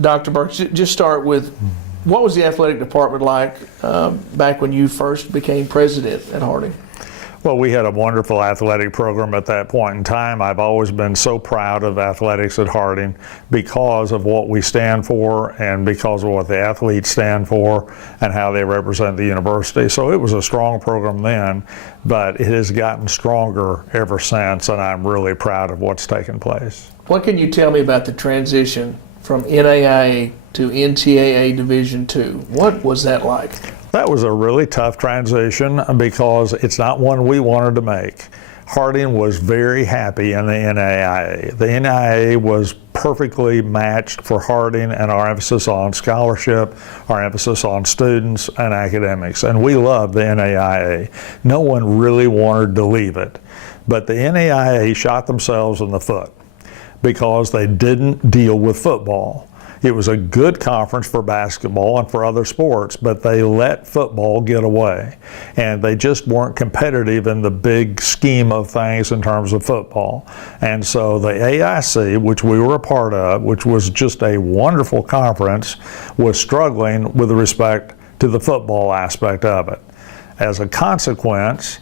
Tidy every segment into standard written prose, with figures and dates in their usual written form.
Dr. Burks, just start with, what was the athletic department like back when you first became president at Harding? Well, we had a wonderful athletic program at that point in time. I've always been so proud of athletics at Harding because of what we stand for and because of what the athletes stand for and how they represent the university. So it was a strong program then, but it has gotten stronger ever since, and I'm really proud of what's taken place. What can you tell me about the transition from NAIA to Ncaa Division Two? What was that like? That was a really tough transition because it's not one we wanted to make. Harding was very happy in the NAIA. The NAIA was perfectly matched for Harding and our emphasis on scholarship, our emphasis on students and academics, and we loved the NAIA. No one really wanted to leave it, but the NAIA shot themselves in the foot because they didn't deal with football. It was a good conference for basketball and for other sports, but they let football get away. And they just weren't competitive in the big scheme of things in terms of football. And so the AIC, which we were a part of, which was just a wonderful conference, was struggling with respect to the football aspect of it. As a consequence,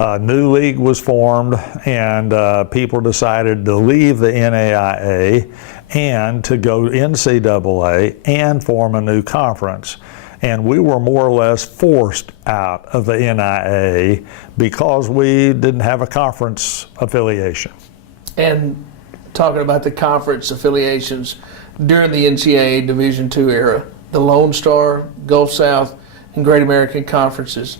a new league was formed, and people decided to leave the NAIA and to go NCAA and form a new conference. And we were more or less forced out of the NAIA because we didn't have a conference affiliation. And talking about the conference affiliations during the Ncaa Division Two era, the Lone Star, Gulf South, and Great American Conferences.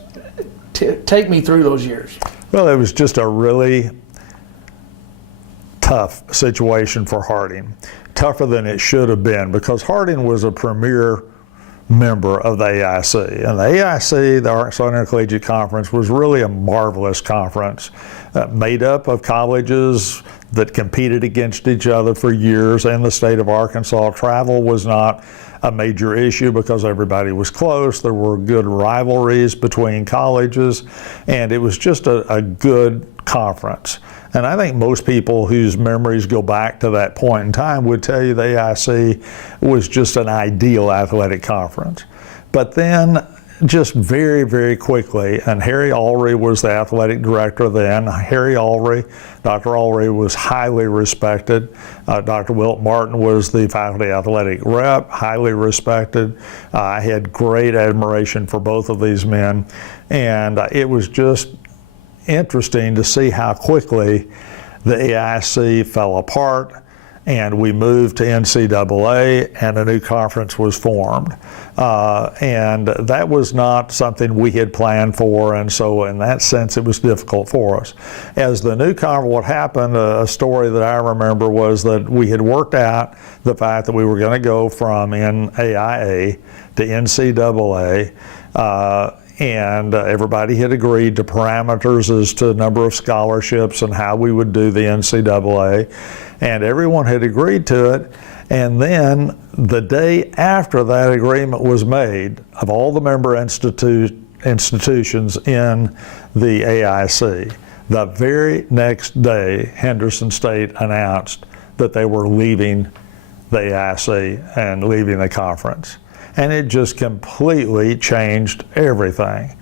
Take me through those years. Well, it was just a really tough situation for Harding, tougher than it should have been, because Harding was a premier member of the AIC. And the AIC, the Arkansas Intercollegiate Conference, was really a marvelous conference, made up of colleges that competed against each other for years in the state of Arkansas. Travel was not a major issue because everybody was close. There were good rivalries between colleges, and it was just a good conference. And I think most people whose memories go back to that point in time would tell you the AIC was just an ideal athletic conference. But then just very, very quickly, and Harry Alry was the athletic director then. Harry Alry, Dr. Alry was highly respected. Dr. Wilt Martin was the faculty athletic rep, highly respected. I had great admiration for both of these men, and it was just interesting to see how quickly the AIC fell apart, and we moved to NCAA, and a new conference was formed. And that was not something we had planned for, and so in that sense it was difficult for us. As the new conference, what happened, a story that I remember was that we had worked out the fact that we were going to go from NAIA to NCAA, and everybody had agreed to parameters as to number of scholarships and how we would do the NCAA, and everyone had agreed to it. And then the day after that agreement was made, of all the member institutions in the AIC, the very next day Henderson State announced that they were leaving the AIC and leaving the conference. And it just completely changed everything.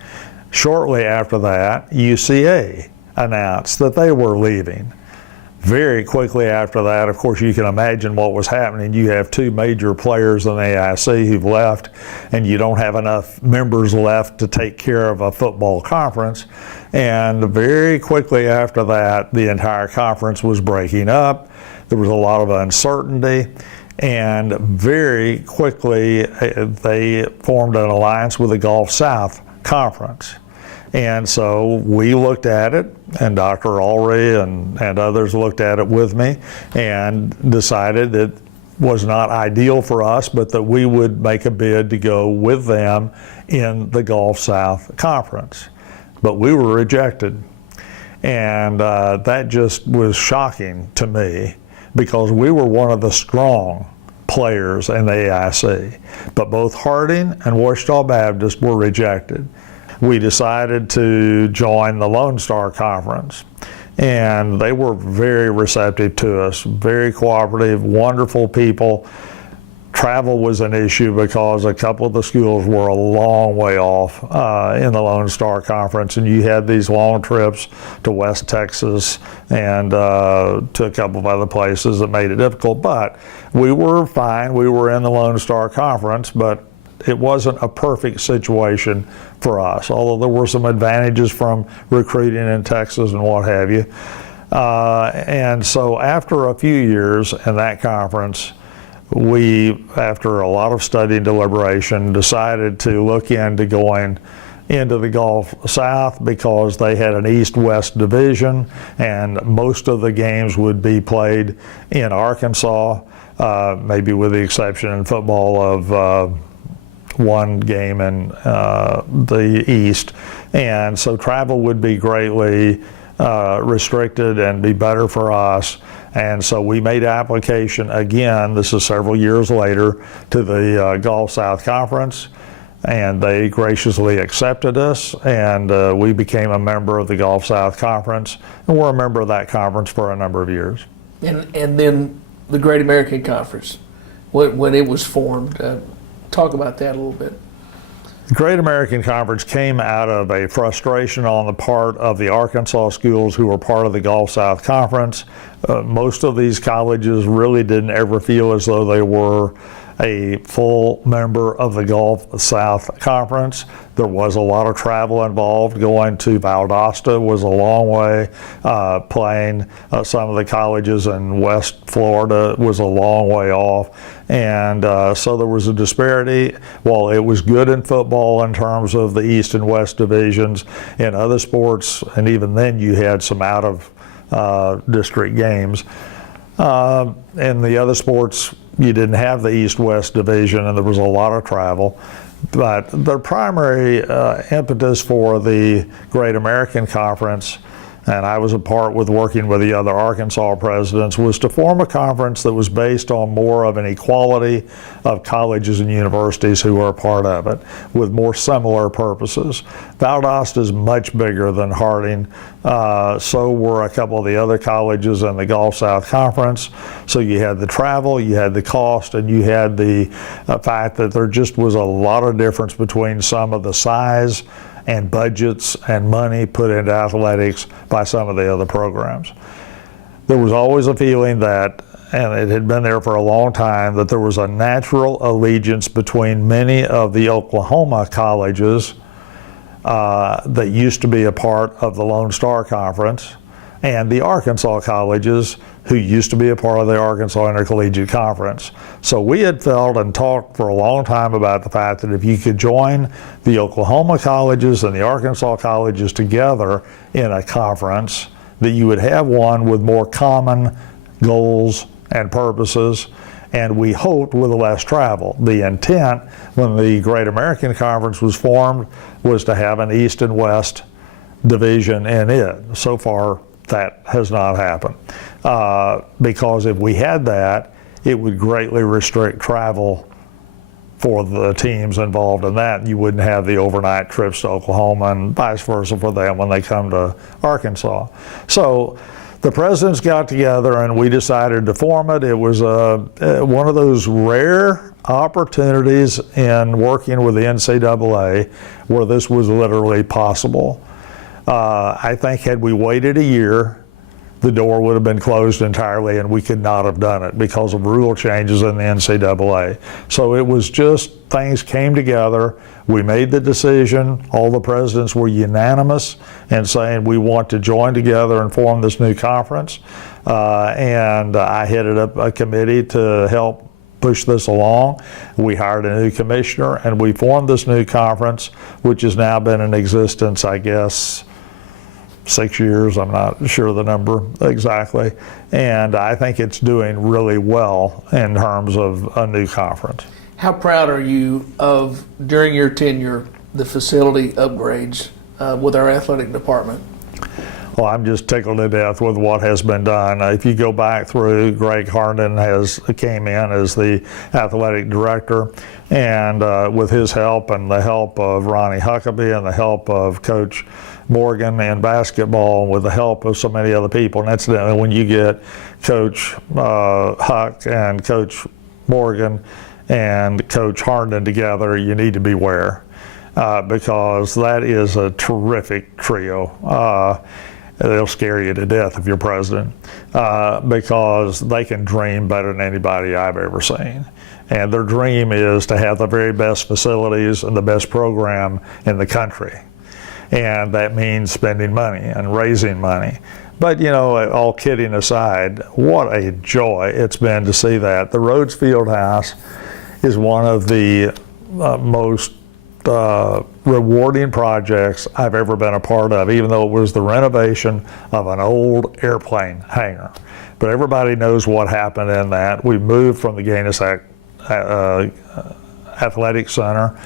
Shortly after that, UCA announced that they were leaving. Very quickly after that, of course, you can imagine what was happening. You have two major players in the AIC who've left, and you don't have enough members left to take care of a football conference. And very quickly after that, the entire conference was breaking up. There was a lot of uncertainty. And very quickly, they formed an alliance with the Gulf South Conference. And so we looked at it, and Dr. Alry and others looked at it with me and decided it was not ideal for us, but that we would make a bid to go with them in the Gulf South Conference. But we were rejected. And that just was shocking to me, because we were one of the strong players in the AIC. But both Harding and Ouachita Baptist were rejected. We decided to join the Lone Star Conference, and they were very receptive to us, very cooperative, wonderful people. Travel was an issue because a couple of the schools were a long way off in the Lone Star Conference, and you had these long trips to West Texas and to a couple of other places that made it difficult. But we were fine. We were in the Lone Star Conference, but it wasn't a perfect situation for us, although there were some advantages from recruiting in Texas and what have you. And so after a few years in that conference, we, after a lot of study and deliberation, decided to look into going into the Gulf South because they had an East-West division, and most of the games would be played in Arkansas, maybe with the exception in football of one game in the East. And so travel would be greatly restricted and be better for us. And so we made application again, this is several years later, to the Gulf South Conference, and they graciously accepted us, and we became a member of the Gulf South Conference, and we're a member of that conference for a number of years. And then the Great American Conference, when it was formed, talk about that a little bit. The Great American Conference came out of a frustration on the part of the Arkansas schools who were part of the Gulf South Conference. Most of these colleges really didn't ever feel as though they were a full member of the Gulf South Conference. There was a lot of travel involved. Going to Valdosta was a long way. Playing some of the colleges in West Florida was a long way off. And so there was a disparity. While it was good in football in terms of the East and West divisions, in other sports, and even then you had some out of district games. In the other sports, you didn't have the East-West division, and there was a lot of travel. But the primary impetus for the Great American Conference, and I was a part with working with the other Arkansas presidents, was to form a conference that was based on more of an equality of colleges and universities who are a part of it, with more similar purposes. Valdosta is much bigger than Harding, so were a couple of the other colleges in the Gulf South Conference. So you had the travel, you had the cost, and you had the fact that there just was a lot of difference between some of the size and budgets and money put into athletics by some of the other programs. There was always a feeling that, and it had been there for a long time, that there was a natural allegiance between many of the Oklahoma colleges that used to be a part of the Lone Star Conference and the Arkansas colleges who used to be a part of the Arkansas Intercollegiate Conference. So we had felt and talked for a long time about the fact that if you could join the Oklahoma colleges and the Arkansas colleges together in a conference, that you would have one with more common goals and purposes, and we hoped with less travel. The intent when the Great American Conference was formed was to have an East and West division in it. So far, that has not happened. Because if we had that, it would greatly restrict travel for the teams involved in that. You wouldn't have the overnight trips to Oklahoma and vice versa for them when they come to Arkansas. So the presidents got together and we decided to form it. It was one of those rare opportunities in working with the NCAA where this was literally possible. I think had we waited a year, the door would have been closed entirely and we could not have done it because of rule changes in the NCAA. So it was just things came together. We made the decision. All the presidents were unanimous in saying we want to join together and form this new conference. And I headed up a committee to help push this along. We hired a new commissioner and we formed this new conference, which has now been in existence, I guess, 6 years, I'm not sure the number exactly, and I think it's doing really well in terms of a new conference. How proud are you of, during your tenure, the facility upgrades with our athletic department? Well, I'm just tickled to death with what has been done. If you go back through, Greg Harnden came in as the athletic director, and with his help and the help of Ronnie Huckabee and the help of Coach Morgan in basketball, and with the help of so many other people. And incidentally, when you get Coach Huck and Coach Morgan and Coach Hardin together, you need to beware, because that is a terrific trio. They'll scare you to death if you're president, because they can dream better than anybody I've ever seen. And their dream is to have the very best facilities and the best program in the country. And that means spending money and raising money. But, you know, all kidding aside, what a joy it's been to see that. The Rhodes Fieldhouse is one of the most rewarding projects I've ever been a part of, even though it was the renovation of an old airplane hangar. But everybody knows what happened in that. We moved from the Ncaa Athletic Center,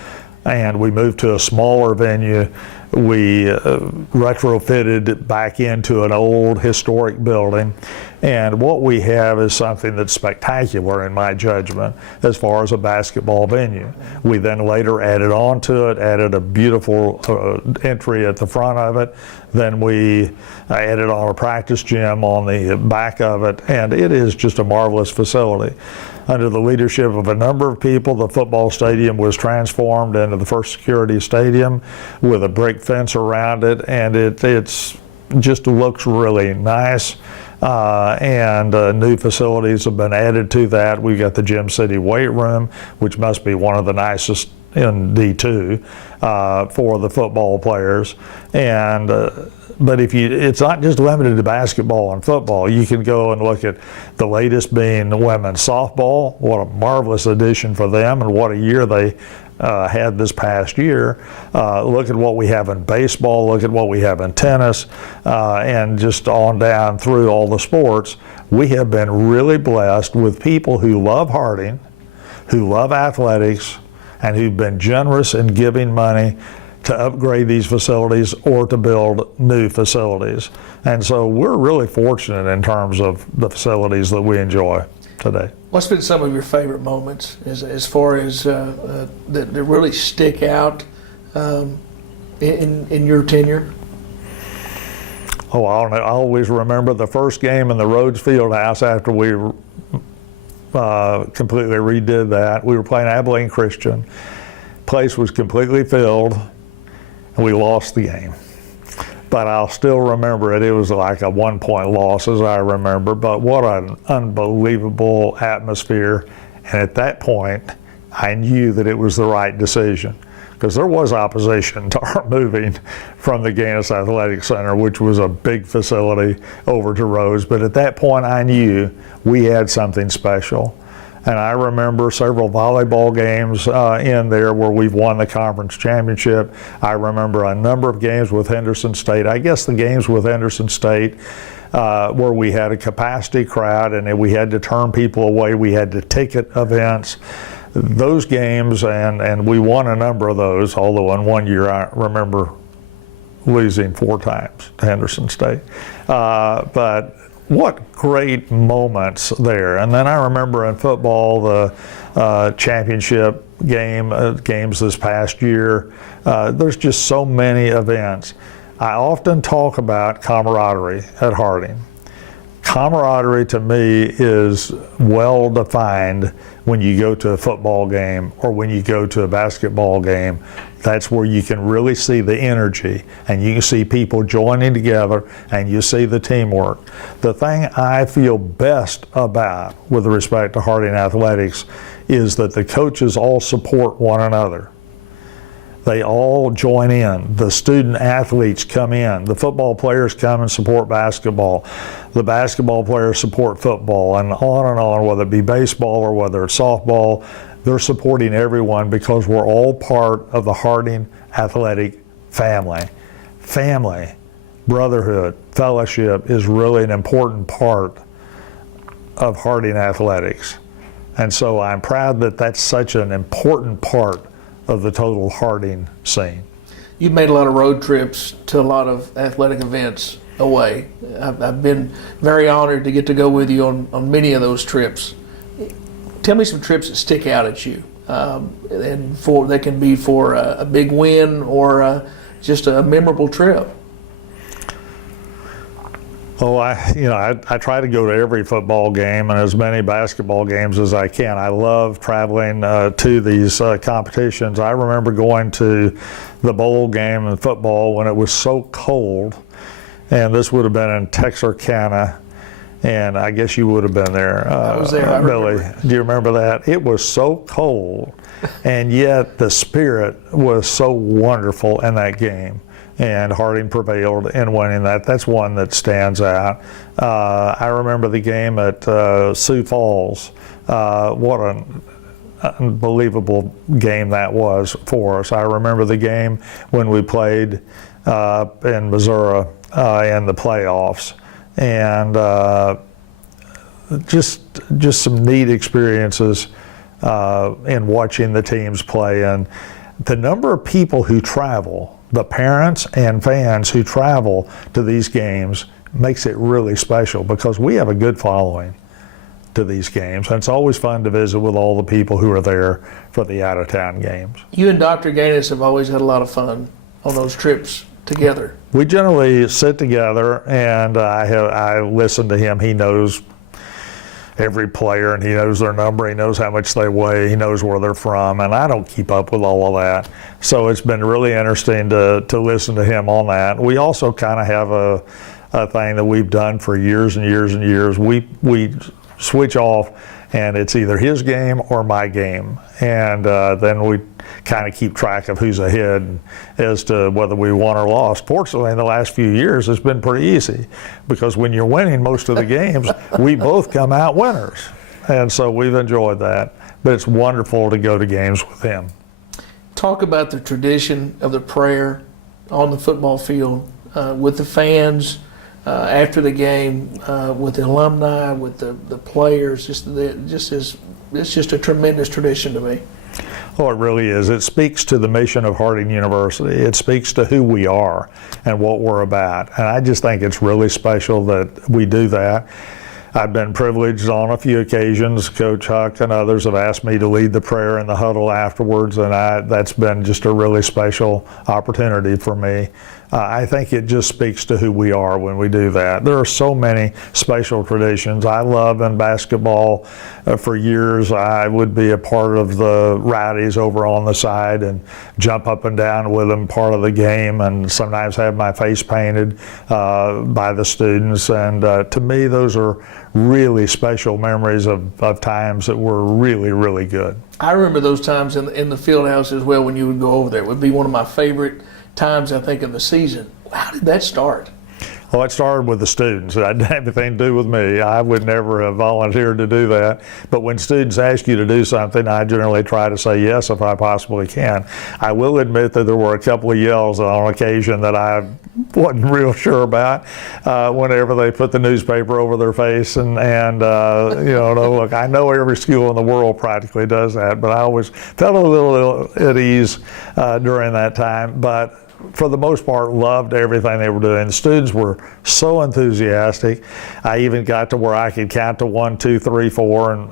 and we moved to a smaller venue. We retrofitted back into an old historic building, and what we have is something that's spectacular in my judgment as far as a basketball venue. We then later added on to it, added a beautiful entry at the front of it. Then we added on a practice gym on the back of it, and it is just a marvelous facility. Under the leadership of a number of people, the football stadium was transformed into the first security stadium with a brick fence around it, and it's just looks really nice. And new facilities have been added to that. We've got the Gym City weight room, which must be one of the nicest in D2 for the football players. And but it's not just limited to basketball and football. You can go and look at the latest being women's softball. What a marvelous addition for them, and what a year they had this past year. Look at what we have in baseball, look at what we have in tennis, and just on down through all the sports. We have been really blessed with people who love Harding, who love athletics, and who've been generous in giving money to upgrade these facilities or to build new facilities. And so we're really fortunate in terms of the facilities that we enjoy today. What's been some of your favorite moments as far as that really stick out in your tenure? Oh, I always remember the first game in the Rhodes Fieldhouse after we completely redid that. We were playing Abilene Christian. Place was completely filled, and we lost the game. But I'll still remember it. It was like a 1-point loss, as I remember, but what an unbelievable atmosphere. And at that point, I knew that it was the right decision, because there was opposition to our moving from the Ncaa Athletic Center, which was a big facility, over to Rhodes. But at that point, I knew we had something special. And I remember several volleyball games in there where we've won the conference championship. I remember a number of games with Henderson State. I guess the games with Henderson State where we had a capacity crowd and we had to turn people away. We had to ticket events. Those games, and we won a number of those, although in one year I remember losing 4 times to Henderson State. But what great moments there. And then I remember in football, the championship games this past year. There's just so many events. I often talk about camaraderie at Harding. Camaraderie to me is well defined when you go to a football game or when you go to a basketball game. That's where you can really see the energy, and you can see people joining together, and you see the teamwork. The thing I feel best about with respect to Harding Athletics is that the coaches all support one another. They all join in. The student athletes come in. The football players come and support basketball. The basketball players support football, and on, whether it be baseball or whether it's softball. They're supporting everyone because we're all part of the Harding Athletic family. Family, brotherhood, fellowship is really an important part of Harding Athletics. And so I'm proud that that's such an important part of the total Harding scene. You've made a lot of road trips to a lot of athletic events away. I've been very honored to get to go with you on many of those trips. Tell me some trips that stick out at you, and they can be for a big win or just a memorable trip. Oh, I try to go to every football game and as many basketball games as I can. I love traveling to these competitions. I remember going to the bowl game in football when it was so cold, and this would have been in Texarkana, and I guess you would have been there. I was there. I Billy, remember. do you remember that? It was so cold, and yet the spirit was so wonderful in that game. And Harding prevailed in winning that. That's one that stands out. I remember the game at Sioux Falls. What an unbelievable game that was for us. I remember the game when we played in Missouri in the playoffs, and just some neat experiences in watching the teams play, and the number of people who travel. The parents and fans who travel to these games makes it really special because we have a good following to these games, and it's always fun to visit with all the people who are there for the out-of-town games. You and Dr. Gaines have always had a lot of fun on those trips together. We generally sit together, and I listen to him. He knows every player, and he knows their number, he knows how much they weigh, he knows where they're from, and I don't keep up with all of that. So it's been really interesting to listen to him on that. We also kind of have a thing that we've done for years and years and years. We switch off, and it's either his game or my game, and then we kind of keep track of who's ahead as to whether we won or lost. Fortunately, in the last few years, it's been pretty easy because when you're winning most of the games, we both come out winners, and so we've enjoyed that. But it's wonderful to go to games with him. Talk about the tradition of the prayer on the football field with the fans after the game, with the alumni, with the players. It's just a tremendous tradition to me. Oh, it really is. It speaks to the mission of Harding University. It speaks to who we are and what we're about. And I just think it's really special that we do that. I've been privileged on a few occasions. Coach Huck and others have asked me to lead the prayer in the huddle afterwards, and that's been just a really special opportunity for me. I think it just speaks to who we are when we do that. There are so many special traditions. I love in basketball. For years, I would be a part of the rowdies over on the side and jump up and down with them part of the game, and sometimes have my face painted by the students. And to me, those are really special memories of times that were really, really good. I remember those times in the field house as well when you would go over there. It would be one of my favorite times, I think, of the season. How did that start? Well, it started with the students. It didn't have anything to do with me. I would never have volunteered to do that. But when students ask you to do something, I generally try to say yes if I possibly can. I will admit that there were a couple of yells on occasion that I wasn't real sure about whenever they put the newspaper over their face. And look, I know every school in the world practically does that, but I always felt a little at ease during that time. But for the most part, loved everything they were doing. The students were so enthusiastic. I even got to where I could count to 1, 2, 3, 4,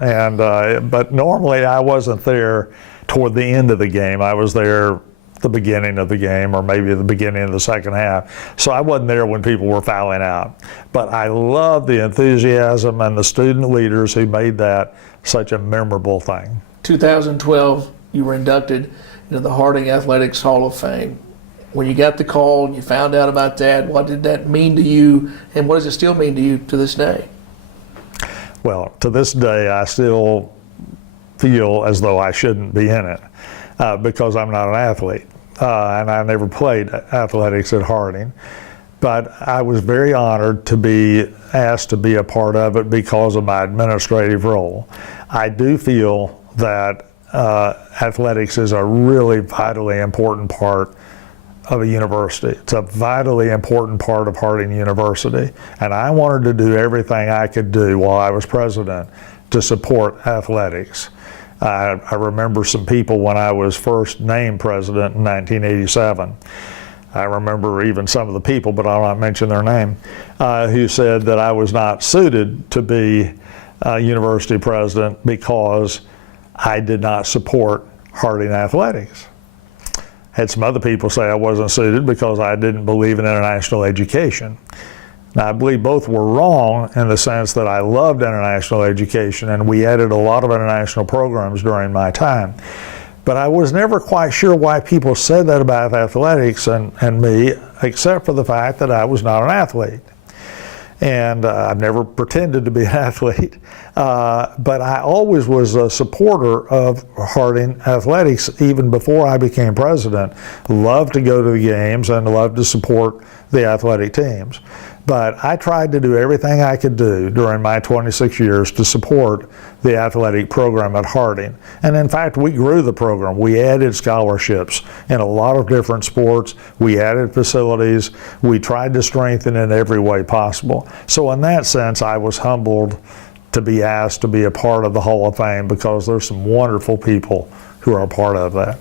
but normally I wasn't there toward the end of the game. I was there the beginning of the game, or maybe the beginning of the second half. So I wasn't there when people were fouling out. But I love the enthusiasm and the student leaders who made that such a memorable thing. 2012, you were inducted into the Harding Athletics Hall of Fame. When you got the call and you found out about that, what did that mean to you, and what does it still mean to you to this day? Well, to this day, I still feel as though I shouldn't be in it because I'm not an athlete, and I never played athletics at Harding. But I was very honored to be asked to be a part of it because of my administrative role. I do feel that athletics is a really vitally important part of a university. It's a vitally important part of Harding University, and I wanted to do everything I could do while I was president to support athletics. I remember some people when I was first named president in 1987. I remember even some of the people, but I'll not mention their name, who said that I was not suited to be university president because I did not support Harding athletics. Had some other people say I wasn't suited because I didn't believe in international education. Now, I believe both were wrong in the sense that I loved international education, and we added a lot of international programs during my time. But I was never quite sure why people said that about athletics and me, except for the fact that I was not an athlete. And I've never pretended to be an athlete, but I always was a supporter of Harding athletics even before I became president. Loved to go to the games and loved to support the athletic teams. But I tried to do everything I could do during my 26 years to support the athletic program at Harding. And in fact, we grew the program. We added scholarships in a lot of different sports. We added facilities. We tried to strengthen in every way possible. So in that sense, I was humbled to be asked to be a part of the Hall of Fame because there's some wonderful people who are a part of that.